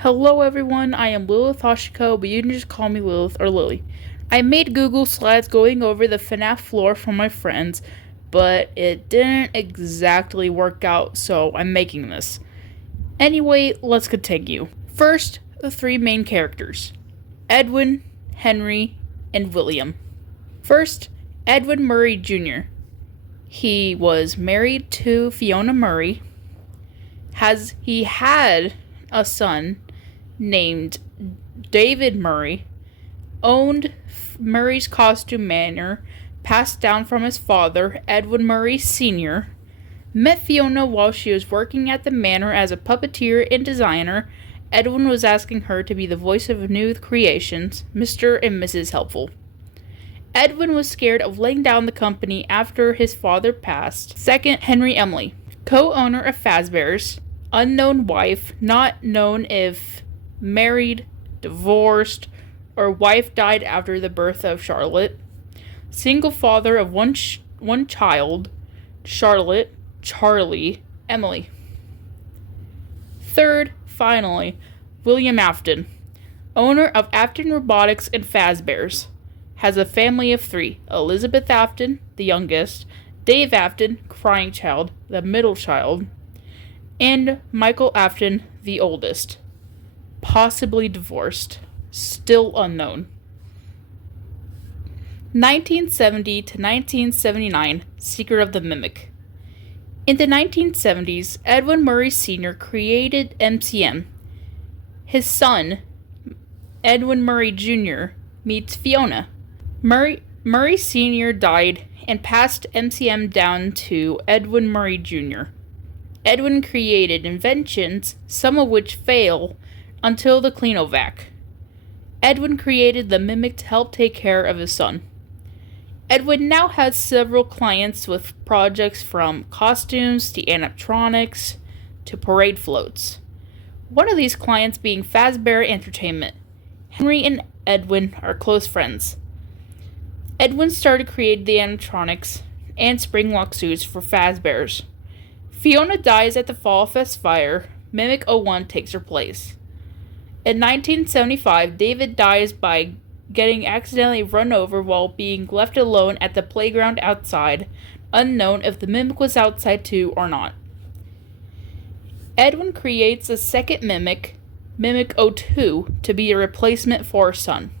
Hello everyone, I am Lilith Hashiko, but you can just call me Lilith or Lily. I made Google Slides going over the FNaF lore for my friends, but it didn't exactly work out, so I'm making this. Anyway, let's continue. First, the three main characters: Edwin, Henry, and William. First, Edwin Murray Jr. He was married to Fiona Murray. He had a son named David Murray, owned Murray's Costume Manor, passed down from his father, Edwin Murray Sr., met Fiona while she was working at the manor as a puppeteer and designer. Edwin was asking her to be the voice of new creations, Mr. and Mrs. Helpful. Edwin was scared of laying down the company after his father passed. Second, Henry Emily, co-owner of Fazbear's, unknown wife, not known if married, divorced, or wife died after the birth of Charlotte. Single father of one child, Charlotte, Charlie, Emily. Third, finally, William Afton, owner of Afton Robotics and Fazbear's. Has a family of three: Elizabeth Afton, the youngest, Dave Afton, crying child, the middle child, and Michael Afton, the oldest. Possibly divorced. Still unknown. 1970 to 1979, Secret of the Mimic. In the 1970s, Edwin Murray Sr. created MCM. His son, Edwin Murray Jr., meets Fiona. Murray Sr. died and passed MCM down to Edwin Murray Jr. Edwin created inventions, some of which fail, until the Cleanovac. Edwin created the Mimic to help take care of his son. Edwin now has several clients with projects from costumes to animatronics to parade floats. One of these clients being Fazbear Entertainment. Henry and Edwin are close friends. Edwin started creating the animatronics and springlock suits for Fazbear's. Fiona dies at the Fall Fest fire. Mimic 01 takes her place. In 1975, David dies by getting accidentally run over while being left alone at the playground outside, unknown if the Mimic was outside too or not. Edwin creates a second Mimic, Mimic 02, to be a replacement for his son.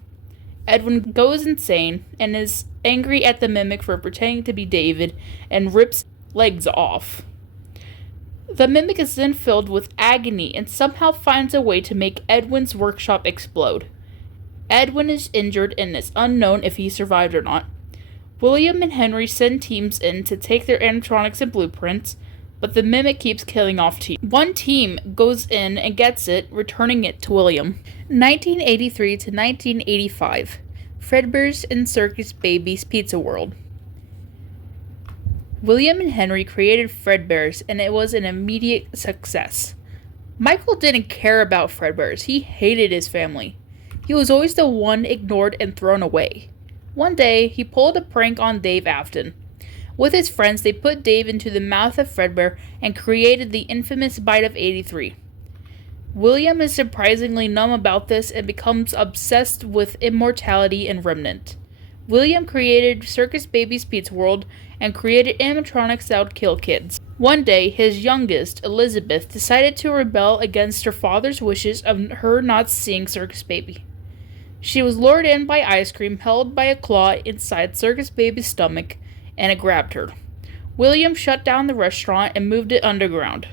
Edwin goes insane and is angry at the Mimic for pretending to be David and rips legs off. The Mimic is then filled with agony and somehow finds a way to make Edwin's workshop explode. Edwin is injured and it's unknown if he survived or not. William and Henry send teams in to take their animatronics and blueprints, but the Mimic keeps killing off teams. One team goes in and gets it, returning it to William. 1983 to 1985, Fredbear's and Circus Baby's Pizza World. William and Henry created Fredbear's, and it was an immediate success. Michael didn't care about Fredbear's. He hated his family. He was always the one ignored and thrown away. One day, he pulled a prank on Dave Afton. With his friends, they put Dave into the mouth of Fredbear and created the infamous Bite of 83. William is surprisingly numb about this and becomes obsessed with immortality and Remnant. William created Circus Baby's Pizza World and created animatronics that would kill kids. One day, his youngest, Elizabeth, decided to rebel against her father's wishes of her not seeing Circus Baby. She was lured in by ice cream held by a claw inside Circus Baby's stomach, and it grabbed her. William shut down the restaurant and moved it underground.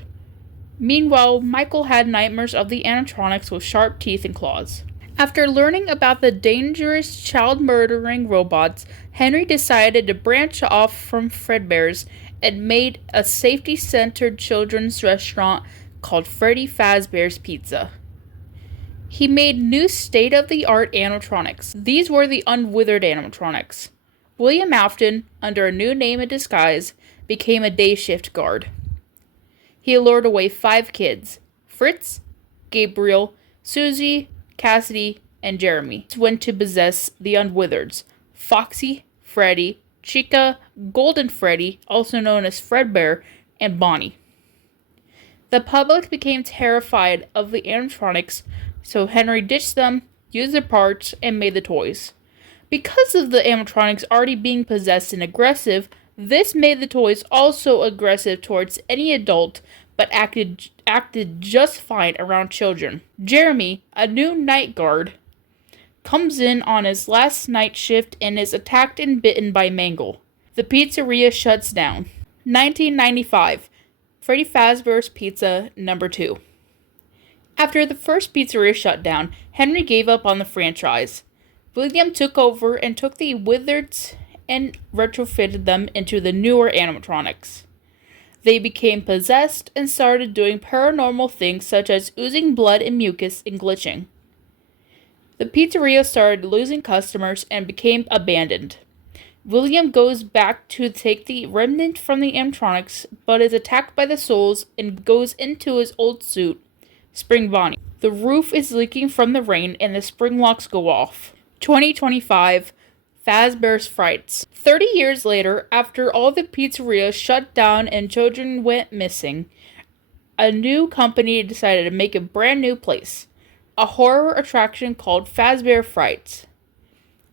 Meanwhile, Michael had nightmares of the animatronics with sharp teeth and claws. After learning about the dangerous child-murdering robots, Henry decided to branch off from Fredbear's and made a safety-centered children's restaurant called Freddy Fazbear's Pizza. He made new state-of-the-art animatronics. These were the unwithered animatronics. William Afton, under a new name and disguise, became a day shift guard. He lured away 5 kids: Fritz, Gabriel, Susie, Cassidy, and Jeremy went to possess the Unwithereds: Foxy, Freddy, Chica, Golden Freddy, also known as Fredbear, and Bonnie. The public became terrified of the animatronics, so Henry ditched them, used their parts, and made the toys. Because of the animatronics already being possessed and aggressive, this made the toys also aggressive towards any adult, but acted just fine around children. Jeremy, a new night guard, comes in on his last night shift and is attacked and bitten by Mangle. The pizzeria shuts down. 1995. Freddy Fazbear's Pizza number 2. After the first pizzeria shut down, Henry gave up on the franchise. William took over and took the Wizards and retrofitted them into the newer animatronics. They became possessed and started doing paranormal things such as oozing blood and mucus and glitching. The pizzeria started losing customers and became abandoned. William goes back to take the remnant from the animatronics, but is attacked by the souls and goes into his old suit, Spring Bonnie. The roof is leaking from the rain and the spring locks go off. 2025, Fazbear's Frights. 30 years later, after all the pizzerias shut down and children went missing, a new company decided to make a brand new place, a horror attraction called Fazbear Frights.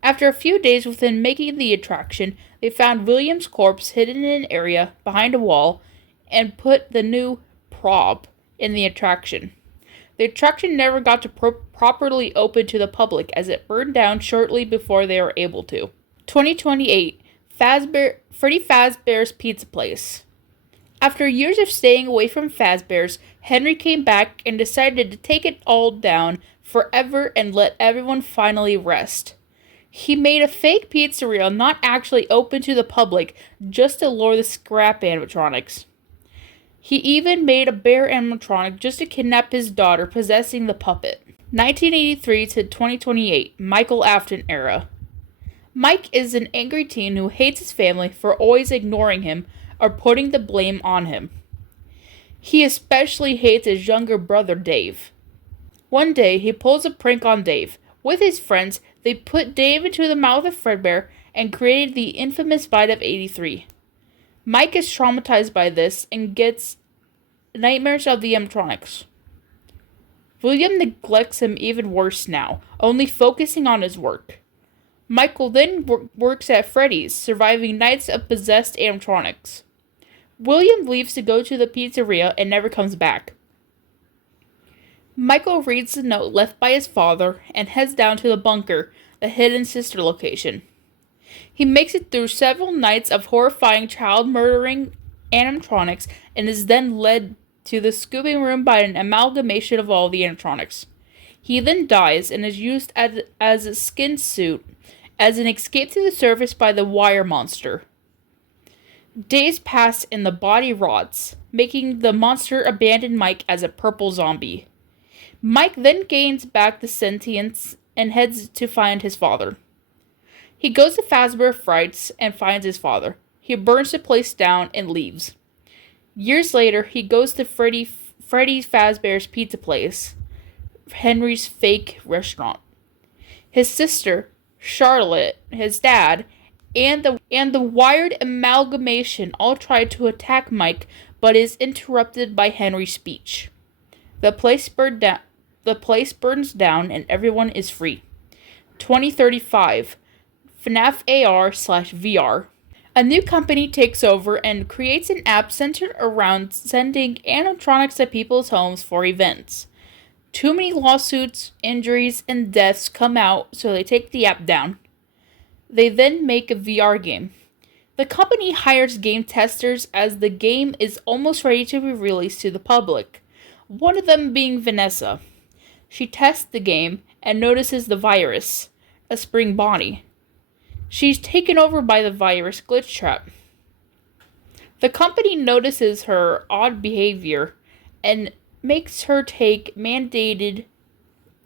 After a few days within making the attraction, they found William's corpse hidden in an area behind a wall and put the new prop in the attraction. The attraction never got to properly open to the public as it burned down shortly before they were able to. 2028, Freddy Fazbear's Pizza Place. After years of staying away from Fazbear's, Henry came back and decided to take it all down forever and let everyone finally rest. He made a fake pizzeria not actually open to the public just to lure the scrap animatronics. He even made a bear animatronic just to kidnap his daughter, possessing the puppet. 1983 to 2028, Michael Afton era. Mike is an angry teen who hates his family for always ignoring him or putting the blame on him. He especially hates his younger brother, Dave. One day, he pulls a prank on Dave. With his friends, they put Dave into the mouth of Fredbear and created the infamous bite of 83. Mike is traumatized by this and gets nightmares of the animatronics. William neglects him even worse now, only focusing on his work. Michael then works at Freddy's, surviving nights of possessed animatronics. William leaves to go to the pizzeria and never comes back. Michael reads the note left by his father and heads down to the bunker, the hidden sister location. He makes it through several nights of horrifying child-murdering animatronics and is then led to the scooping room by an amalgamation of all the animatronics. He then dies and is used as a skin suit as an escape to the surface by the wire monster. Days pass and the body rots, making the monster abandon Mike as a purple zombie. Mike then gains back the sentience and heads to find his father. He goes to Fazbear Frights and finds his father. He burns the place down and leaves. Years later, he goes to Freddy Fazbear's Pizza Place, Henry's fake restaurant. His sister, Charlotte, his dad, and the wired amalgamation all try to attack Mike, but is interrupted by Henry's speech. The place burns down and everyone is free. 2035. FNaF AR/VR. A new company takes over and creates an app centered around sending animatronics to people's homes for events. Too many lawsuits, injuries, and deaths come out, so they take the app down. They then make a VR game. The company hires game testers as the game is almost ready to be released to the public, one of them being Vanessa. She tests the game and notices the virus, a Spring Bonnie. She's taken over by the virus Glitchtrap. The company notices her odd behavior and makes her take mandated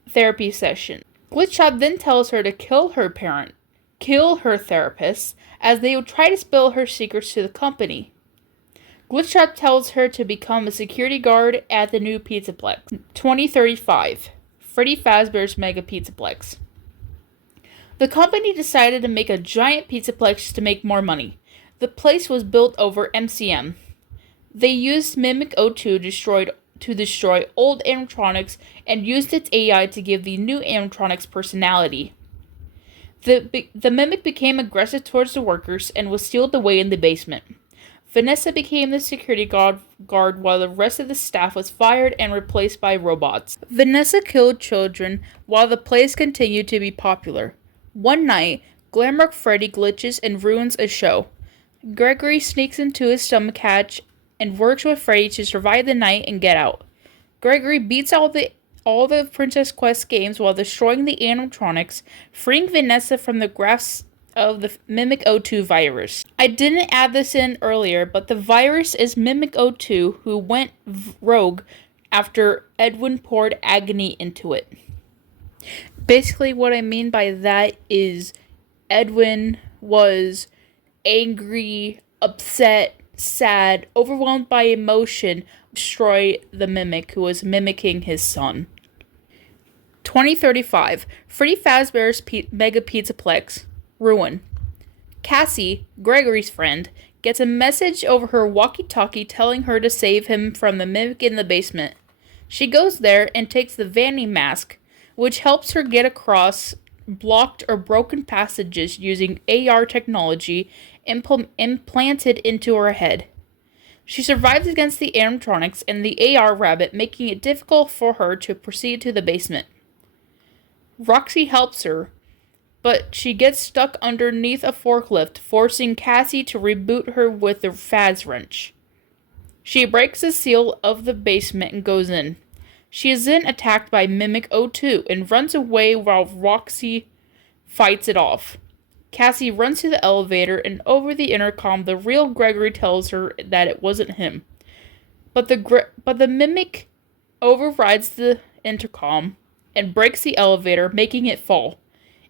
therapy sessions. Glitchtrap then tells her to kill her therapist, as they would try to spill her secrets to the company. Glitchtrap tells her to become a security guard at the new Pizzaplex. 2035. Freddy Fazbear's Mega Pizzaplex. The company decided to make a giant pizzaplex to make more money. The place was built over MCM. They used Mimic O2 to destroy old animatronics and used its AI to give the new animatronics personality. The mimic became aggressive towards the workers and was sealed away in the basement. Vanessa became the security guard while the rest of the staff was fired and replaced by robots. Vanessa killed children while the place continued to be popular. One night, Glamrock Freddy glitches and ruins a show. Gregory sneaks into his stomach hatch and works with Freddy to survive the night and get out. Gregory beats all the Princess Quest games while destroying the animatronics, freeing Vanessa from the grasp of the Mimic O2 virus. I didn't add this in earlier, but the virus is Mimic O2 who went rogue after Edwin poured agony into it. Basically, what I mean by that is Edwin was angry, upset, sad, overwhelmed by emotion, destroy the Mimic who was mimicking his son. 2035, Freddy Fazbear's Mega Pizzaplex. Ruin. Cassie, Gregory's friend, gets a message over her walkie-talkie telling her to save him from the Mimic in the basement. She goes there and takes the Vanny mask, which helps her get across blocked or broken passages using AR technology implanted into her head. She survives against the animatronics and the AR rabbit, making it difficult for her to proceed to the basement. Roxy helps her, but she gets stuck underneath a forklift, forcing Cassie to reboot her with the Faz wrench. She breaks the seal of the basement and goes in. She is then attacked by Mimic O2 and runs away while Roxy fights it off. Cassie runs to the elevator, and over the intercom, the real Gregory tells her that it wasn't him. But the Mimic overrides the intercom and breaks the elevator, making it fall.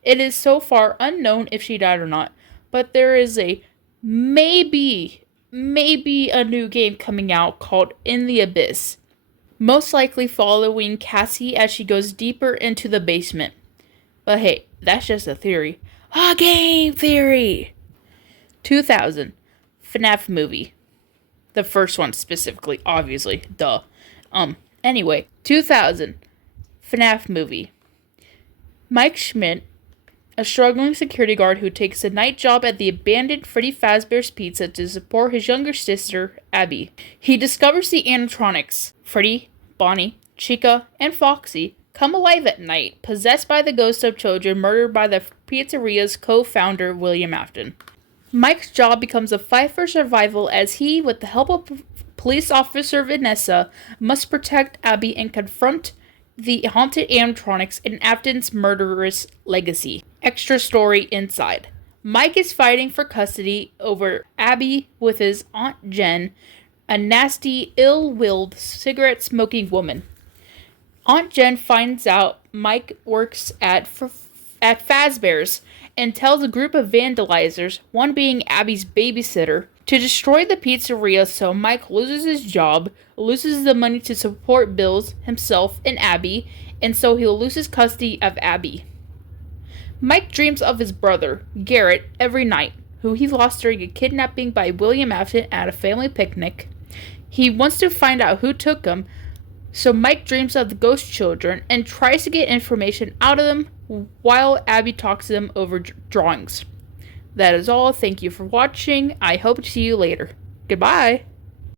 It is so far unknown if she died or not, but there is a maybe a new game coming out called In the Abyss, most likely following Cassie as she goes deeper into the basement. But hey, that's just a theory. A game theory! 2000, FNaF movie. The first one specifically, obviously, duh. Anyway, 2000, FNaF movie. Mike Schmidt, a struggling security guard who takes a night job at the abandoned Freddy Fazbear's Pizza to support his younger sister, Abby. He discovers the animatronics, Freddy, Bonnie, Chica, and Foxy, come alive at night, possessed by the ghosts of children murdered by the pizzeria's co-founder, William Afton. Mike's job becomes a fight for survival as he, with the help of police officer Vanessa, must protect Abby and confront the haunted animatronics and Afton's murderous legacy. Extra story inside. Mike is fighting for custody over Abby with his Aunt Jen, a nasty, ill-willed, cigarette-smoking woman. Aunt Jen finds out Mike works at Fazbear's and tells a group of vandalizers, one being Abby's babysitter, to destroy the pizzeria so Mike loses his job, loses the money to support bills, himself, and Abby, and so he'll lose his custody of Abby. Mike dreams of his brother, Garrett, every night, who he lost during a kidnapping by William Afton at a family picnic. He wants to find out who took him, so Mike dreams of the ghost children and tries to get information out of them while Abby talks to them over drawings. That is all. Thank you for watching. I hope to see you later. Goodbye.